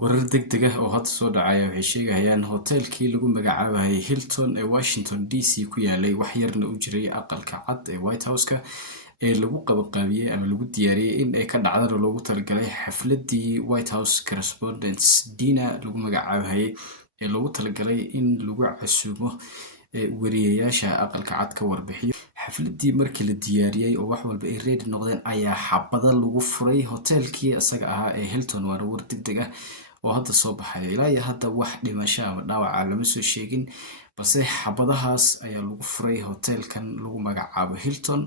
warar degdeg ah oo hadda soo dhacaya waxay sheegayaan hoteelkii lagu magacaabayay Hilton ee Washington DC ku yaalay wax yarna u jiray aqalka cad ee White House-ka ee lagu qabanqaabiyay ama lagu diyaariyay in ay ka dhacdo loogu talagalay xafladii White House Correspondents' Dinner lagu magacaabayay ee loogu talagalay in lagu casuumo wariyeyaasha aqalka cad ka warbixiyo xafladii markii la diyaariyay oo wax walba ay ready noqdeen ayaa xabada lagu furay hoteelkii asaga ahaa ee Hilton waa war degdeg ah oo hadda soo baxay ilaa iyo hadda wax dhimasho ama dhaawac lama soo sheegin balse xabadahaas ayaa lagu furay hoteelkan lagu magacaabo Hilton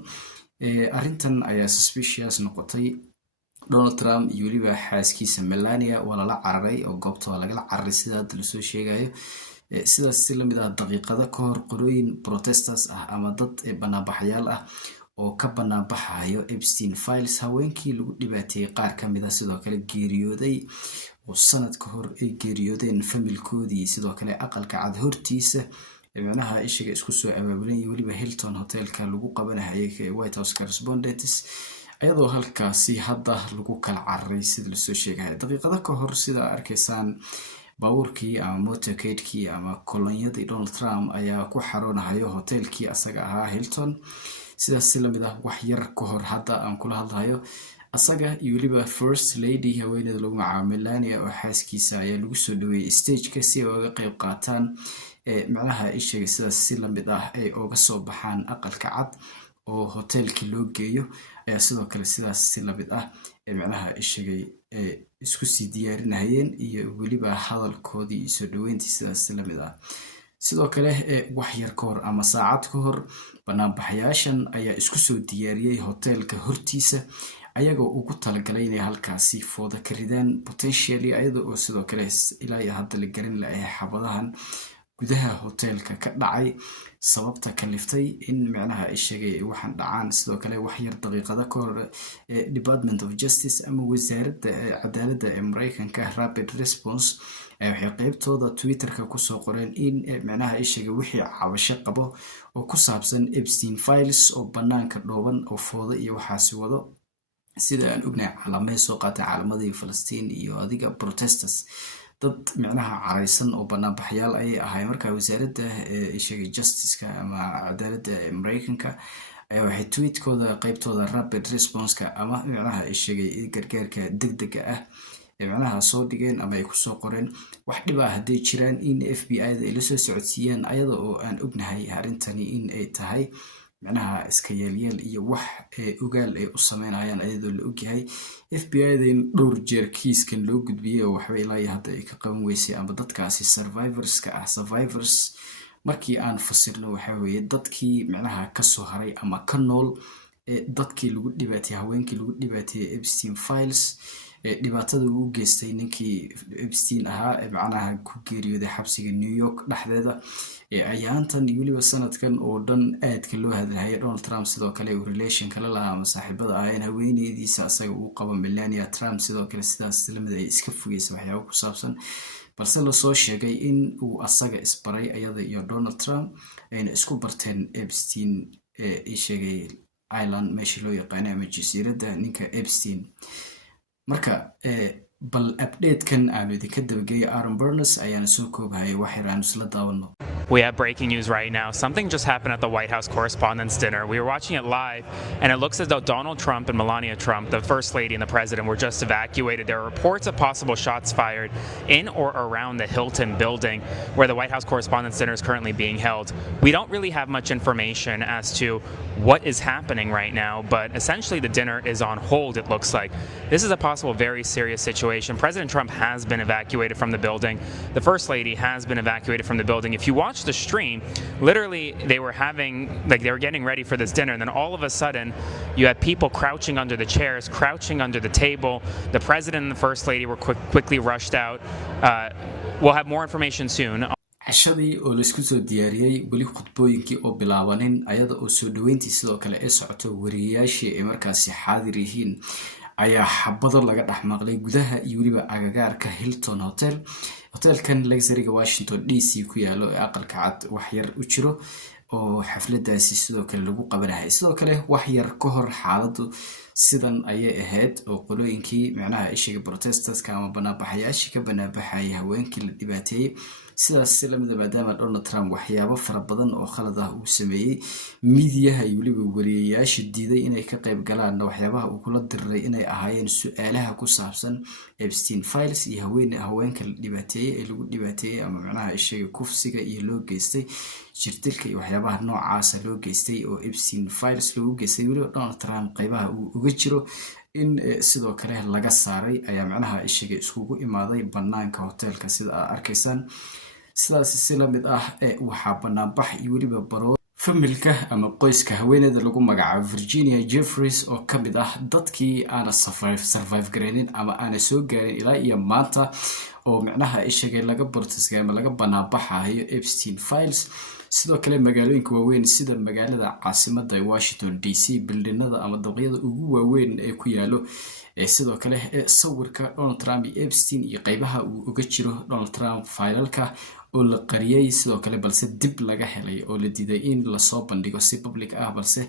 arrintan ayaa suspicious noqotay Donald Trump iyo waliba xaaskiisa Melania wala la cararay oo goobta laga cararay sida hadda la soo sheegayo sidaas si lamid ah daqiiqado ka hor qorooyin protesters ah ama dad banaanbaxayaal ah oo ka banaanbaxayo Epstein files haweenkii lagu dhibaateeyay qaar ka mid ah sidoo kale geeriyooday oo sanad ka hor ay geeriyoodeen familkoodii sidoo kale aqalka cad hortiisa macnaha ishiga isku soo abaabulan waliba Hilton hotelka lagu qabanayay White House Correspondents ayadoo halkaasi hadda lagu kala cararay sida la soo sheegay daqiiqado ka hor sida arkaysaan baabuurkii ama motorcade-kii ama kolonyadii Donald Trump ayaa ku xaroonayo hoteelkii asaga ahaa Hilton sidaas si lamid ah wax yar ka hor hadda aan kula hadlayo asaga iyo waliba first lady haweeneyda lagu magacaabo Melania oo xaaskiisa ayaa lagu soo dhaweeyay stage-ka si ay uga qayb qaataan macnaha ishiga sidaas si lamid ah ay uga soo baxaan aqalka cad oo hoteelkii loo geeyo ayaa sidoo kale sidaas si lamid ah macnaha ishiga isku sii diyaarinayeen iyo waliba hadalkoodii soo dhaweyntii sidaas si lamid ah sidoo kale wax yar ka hor ama saacad ka hor banaanbaxayaashan ayaa isku soo diyaariyay hoteelka hortiisa ayagoo ugu talagalay inay halkaasi fooda ka ridaan potentially ayadoo oo sidoo kale ilaa iyo hadda la garan lahayd xabadahan gudaha hoteelka ka dhacay sababta kaliftay in macnaha ay sheegay waxaan dhacaan sidoo kale wax yar daqiiqado ka hor Department of Justice ama wasaaradda cadaaladda ee Mareykanka rapid response waxay qaybtooda Twitter-ka ku soo qoreen in macnaha ay sheegay wixii cabasho qabo oo ku saabsan Epstein files oo banaanka dhooban oo fooda iyo waxaasi wado sida aan ognahay calaamay soo qaatay calamadii Falastiin iyo adiga protesters dad macnaha caraysan oo banaanbaxayaal ay ahay marka wasaaradda sheegay justice-ka ama cadaaladda Mareykanka waxay tweet-kooda qaybtooda rapid response-ka ama macnaha sheegay gargaarka degdega ah macnaha soo dhigeen ama ay ku soo qoreen wax dhib ah haday jiraan in FBI-da ay la soo socodsiiyaan ayada oo aan ognahay arintani in ay tahay macnaha iska yeelyeel iyo wax ogaal ay u sameynayaan ayadoo la ogyahay FBI-da in dhowr jeer kiiskan loo gudbiyay oo waxba ilaa hadda ay ka qaban weysay ama dadkaasi survivors markii aan fasirno waxa weeye dadkii macnaha ka soo haray ama ka nool dadkii lagu dhibaateeyay haweenkii lagu dhibaateeyay Epstein files dhibaatada uu geystay ninkii Epstein ahaa macnaha ku geeriyooday xabsiga New York dhexdeeda ayaantan waliba sanadkan oo dhan aadka loo hadlayo Donald Trump sidoo kale uu relation kala lahaa ama saaxiibada ayaan haweeneydiisa asaga uu qabo Melania Trump sidoo kale sidaas lamid ay iska fogeysay waxyaabo ku saabsan balse la soo sheegay in uu asaga isbaray ayada iyo Donald Trump ayna isku barteen Epstein sheegay island meesha loo yaqaan ama jasiiradda ninka Epstein marka bal update-kan aanu idinka dabageeyo Aaron Burns ayaana soo koobahayay wax yar aan isla daawano. We have breaking news right now. Something just happened at the White House Correspondents' Dinner. We were watching it live, and it looks as though Donald Trump and Melania Trump, the First Lady and the President, were just evacuated. There are reports of possible shots fired in or around the Hilton building where the White House Correspondents' Dinner is currently being held. We don't really have much information as to what is happening right now, but essentially the dinner is on hold, it looks like. This is a possible very serious situation. President Trump has been evacuated from the building. The First Lady has been evacuated from the building. If you watch the stream, literally they were getting ready for this dinner, and then all of a sudden you had people crouching under the chairs, crouching under the table. The President and the First Lady were quickly rushed out. We'll have more information soon. cashadii oo la isku soo diyaariyay wali khudbooyinkii oo bilaabanin ayada oo soo dhaweyntii sidoo kale ay socoto wariyeyaashii ay markaasi xaadir yihiin ayaa xabado laga dhaxmaqlay gudaha iyo waliba agagaarka Hilton hotelkan luxury Washington DC ku yaalo ee aqalka cad wax yar u jiro oo xafladaasi sidoo kale lagu qabanahay sidoo kale wax yar ka hor xaaladu sidan ayay ahayd oo qolooyinkii macnaha ishiga protestaska ama banaabaxayaashii ka banaabaxayay haweenkii la dhibaateeyay sidaas lamida maadaama Donald Trump waxyaabo fara badan oo khalad ah uu sameeyay miidiyaha iyo waliba wariyeyaasha diiday inay ka qayb galaan waxyaabaha uu kula diray inay ahaayeen su'aalaha ku saabsan Epstein files iyo haweenka la dhibaateeyay ee lagu dhibaateeyay ama macnaha ishiga kufsiga iyo loo geystay jirtilka iyo waxyaabaha noocaas loo geystay oo Epstein files lagu geystay waliba Donald Trump qaybaha uu uga jiro in sidoo kale laga saaray ayaa macnaha ishiga iskugu imaaday banaanka hotelka sida aad arkaysaan sidaas si la mid ah waxaa banaanbax iyo waliba baro familka ama qoyska haweeneyda lagu magacaabo Virginia Jeffries oo ka mid ah dadkii aan survive gareenin ama aan soo gaarin ilaa iyo maanta oo macnaha ishiga laga bortisay ama laga banaanbaxayo Epstein files sidoo kale magaalooyinka waaweyn sida magaalada caasimadda Washington DC bildinada ama dabaqyada ugu waaweyn ee ku yaalo sidoo kale sawirka Donald Trump iyo Epstein iyo qaybaha uu uga jiro Donald Trump filalka oo la qariyay sidoo kale balse dib laga helay oo la diiday in la soo bandhigo si public ah balse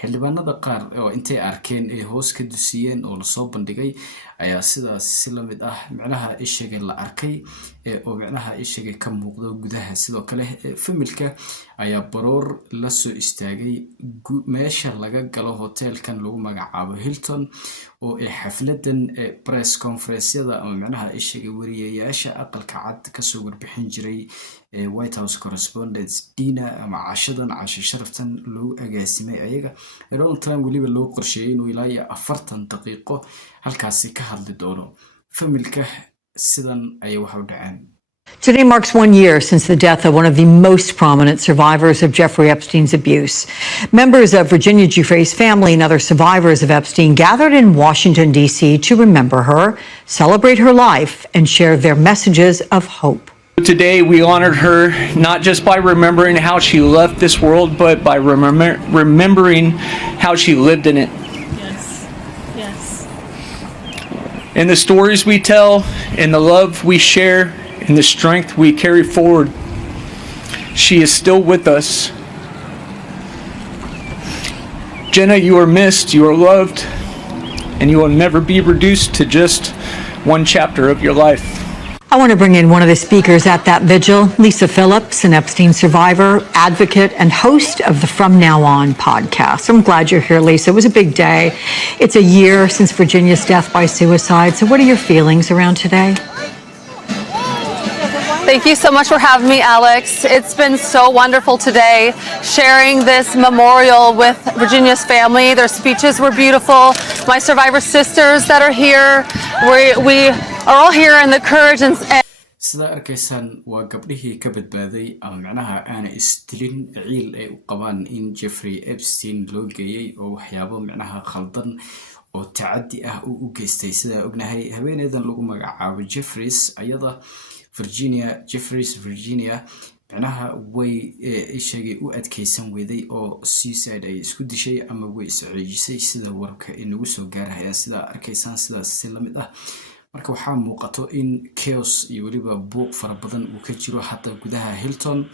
xildhibaanada qaar oo intay arkeen ee hoos ka dusiyeen oo la soo bandhigay ayaa sidaas si la mid ah macnaha ishiga la arkay oo macnaha ishiga ka muuqdo gudaha sidoo kale familka ayaa baroor la soo istaagay meesha laga galo hotelkan lagu magacaabo Hilton oo xafladan press conference-yada ama macnaha ishiga wariyeyaasha aqalka cad ka soo warbixin jiray White House correspondents dinner ama cashadan casho sharaftan loo agaasimay ayaga Donald Trump waliba loo qorsheeyay inuu ilaa 40 daqiiqo halkaasi ka hadli doono familka sidan ay wax u dhaceen. Today marks 1 year since the death of one of the most prominent survivors of Jeffrey Epstein's abuse. Members of Virginia Giuffre's family and other survivors of Epstein gathered in Washington, D.C. to remember her, celebrate her life, and share their messages of hope. Today we honored her not just by remembering how she left this world, but by remembering how she lived in it. Yes, yes. In the stories we tell, in the love we share, in the strength we carry forward, she is still with us. Jenna, you are missed, you are loved, and you will never be reduced to just one chapter of your life. I want to bring in one of the speakers at that vigil, Lisa Phillips, an Epstein survivor, advocate, and host of the From Now On podcast. I'm glad you're here, Lisa. It was a big day. It's a year since Virginia's death by suicide. So what are your feelings around today? Thank you so much for having me, Alex. It's been so wonderful today sharing this memorial with Virginia's family. Their speeches were beautiful. My survivor sisters that are here, we are all here in the courage and sida arkaysan waa gabdhihii ka badbaaday ama macnaha aan istilin ciil ay u qabaan in Jeffrey Epstein loo geeyay oo waxyaabo macnaha khaldan oo tacaddi ah uu u geystay sida ognahay haweeneydan lagu magacaabo Jeffries ayada Virginia macnaha way ishagay u adkeysan weeday oo suicide ay isku dishay ama way isciijisay sida warka inagu soo gaaraya sida arkaysan sidaas si la mid ah marka waxaa muuqato in chaos iyo waliba buuq fara badan uu ka jiro hadda gudaha Hilton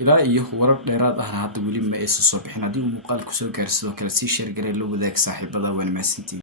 ilaa iyo warar dheeraad ahna hadda wali ma aysan soo bixin haddii uu muuqaal ku soo gaar sidoo kale si share garay la wadaag saaxiibada waan mahadsantiin